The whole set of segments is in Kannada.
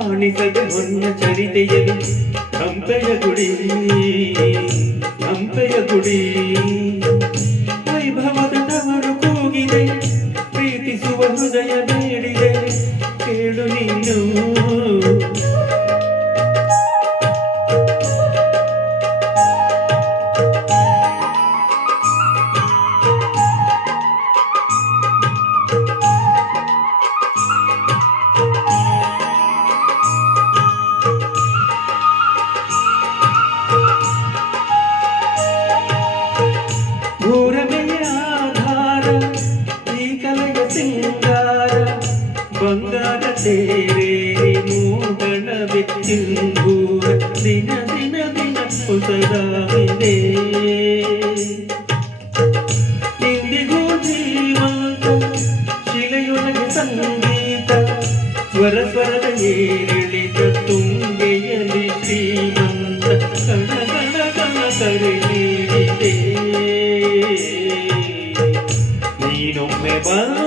ನುಡಿ ಬೆಚ್ಚಿಂಗೂರ ದಿನ ದಿನ ದಿನ ಹೊಸದಾಗಿದೆ ಇಂದಿಗೂ ಜೀವಂತ ಶಿಲೆಯೊಳಗೆ ಸಂಗೀತ ಸ್ವರ ಸ್ವರದ ಏರಿಳಿತ ತುಂಗೆಯಲ್ಲಿ ಶ್ರೀಮಂತ ಕಣ ಕಣ ಕಣ ಕರೆ ನೀಡಿದೆ ನೀನೊಮ್ಮೆ ಬಂದಿಲ್ಲಿ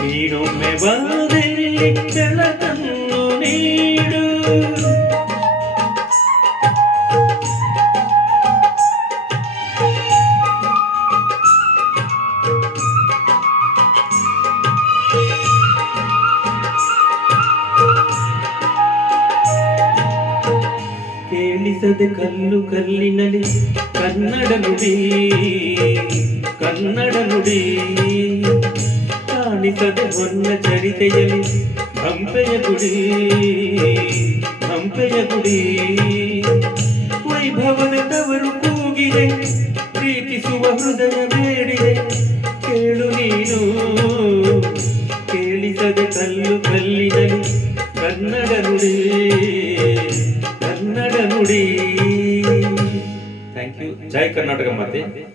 ನೀನೊಮ್ಮೆ ಬಾದಲ್ಲಿ ಬೆಳಕನ್ನು ನೀಡು. ಕೇಳಿಸದೆ ಕಲ್ಲು ಕಲ್ಲಿನಲ್ಲಿ ಕನ್ನಡ ನುಡಿ ಕನ್ನಡ ನುಡಿ. ಕಾಣಿಸದೆ ಹೊನ್ನ ಚರಿತೆಯಲ್ಲಿ ಹಂಪೆಯ ಗುಡಿ. ಹಂಪೆಯ ಗುಡಿ. ವೈಭವದ ಕೂಗಿದೆ, ಪ್ರೀತಿಸುವ ಹೃದಯ ಬೇಡಿದೆ. ಕೇಳು ನೀನು. ಕೇಳಿಸದೆ ಕಲ್ಲು ಕಲ್ಲಿನಲ್ಲಿ ಕನ್ನಡ ನುಡಿ. ಕನ್ನಡ ನುಡಿ. ಥ್ಯಾಂಕ್ ಯು ಜೈ ಕರ್ನಾಟಕ ಮಾತೆ.